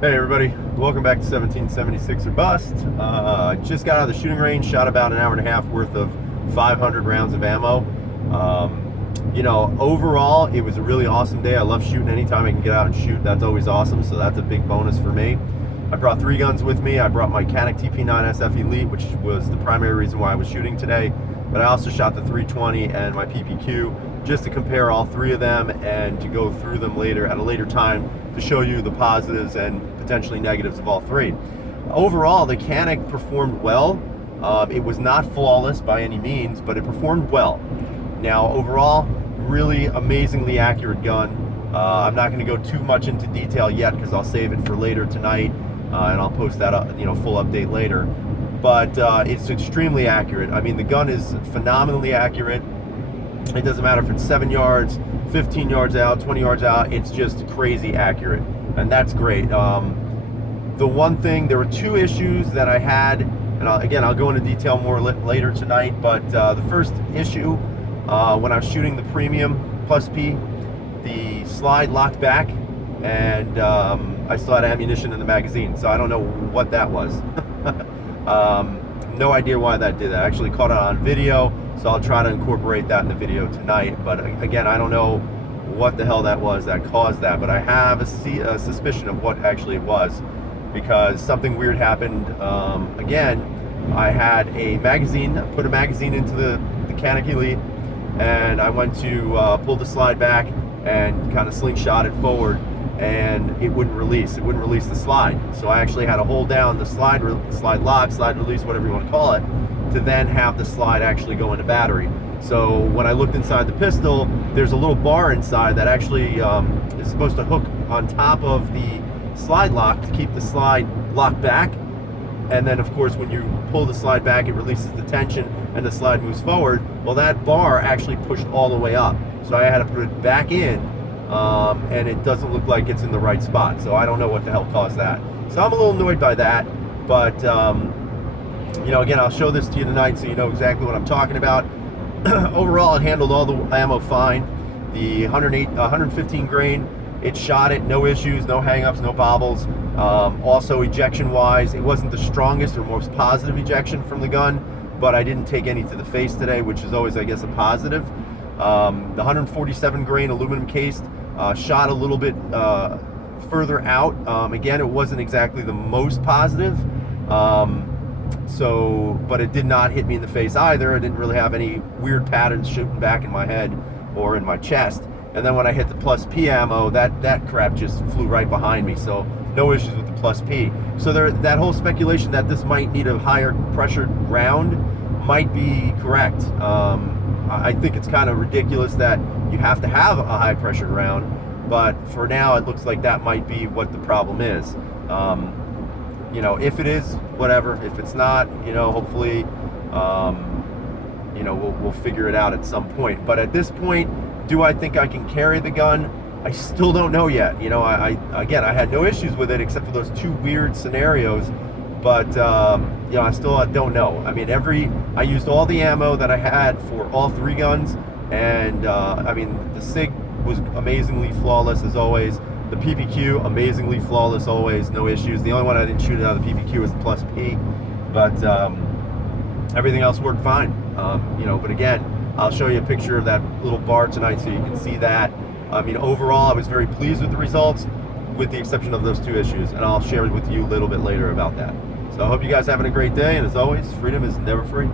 Hey everybody, welcome back to 1776 or Bust. Just got out of the shooting range, shot about an hour and a half worth of 500 rounds of ammo. Overall, it was a really awesome day. I love shooting anytime I can get out and shoot. That's always awesome, so that's a big bonus for me. I brought 3 guns with me. I brought my Canik tp9sf Elite, which was the primary reason why I was shooting today, but I also shot the 320 and my PPQ just to compare all 3 of them and to go through them later at a later time to show you the positives and potentially negatives of all 3. Overall, the Canik performed well. It was not flawless by any means, but it performed well. Now, overall, really amazingly accurate gun. I'm not going to go too much into detail yet because I'll save it for later tonight, and I'll post that full update later. But it's extremely accurate. I mean, the gun is phenomenally accurate. It doesn't matter if it's 7 yards, 15 yards out, 20 yards out. It's just crazy accurate, and that's great. The one thing, there were 2 issues that I had, and I'll go into detail more later tonight. But the first issue, when I was shooting the premium plus P, the slide locked back, and I still had ammunition in the magazine, so I don't know what that was. No idea why that did that. I actually caught it on video, so I'll try to incorporate that in the video tonight. But again, I don't know what the hell that was that caused that, but I have a suspicion of what actually it was, because something weird happened. Again, I had a magazine, put a magazine into the Canik Elite, and I went to pull the slide back and kind of slingshot it forward, and it wouldn't release. It wouldn't release the slide. So I actually had to hold down the slide lock, slide release, whatever you want to call it, to then have the slide actually go into battery. So when I looked inside the pistol, there's a little bar inside that actually is supposed to hook on top of the slide lock to keep the slide locked back. And then of course when you pull the slide back, it releases the tension and the slide moves forward. Well, that bar actually pushed all the way up, so I had to put it back in, and it doesn't look like it's in the right spot. So I don't know what the hell caused that. So I'm a little annoyed by that, but again, I'll show this to you tonight so you know exactly what I'm talking about. Overall, it handled all the ammo fine. The 115 grain, it shot it, no issues, no hang-ups, no bobbles. Also, ejection-wise, it wasn't the strongest or most positive ejection from the gun, but I didn't take any to the face today, which is always, I guess, a positive. The 147 grain aluminum cased shot a little bit further out. Again, it wasn't exactly the most positive. But it did not hit me in the face either. I didn't really have any weird patterns shooting back in my head or in my chest. And then when I hit the plus P ammo, that crap just flew right behind me. So no issues with the plus P. So that whole speculation that this might need a higher pressured round might be correct. I think it's kind of ridiculous that you have to have a high pressured round, but for now it looks like that might be what the problem is. If it is, whatever. If it's not, hopefully, we'll figure it out at some point. But at this point, do I think I can carry the gun? I still don't know yet. I had no issues with it except for those 2 weird scenarios. But I still don't know. I mean, I used all the ammo that I had for all 3 guns, and the SIG was amazingly flawless as always. The PPQ, amazingly flawless always, no issues. The only one I didn't shoot out of the PPQ was the plus P, but everything else worked fine. But again, I'll show you a picture of that little bar tonight so you can see that. Overall, I was very pleased with the results, with the exception of those 2 issues, and I'll share with you a little bit later about that. So I hope you guys are having a great day, and as always, freedom is never free.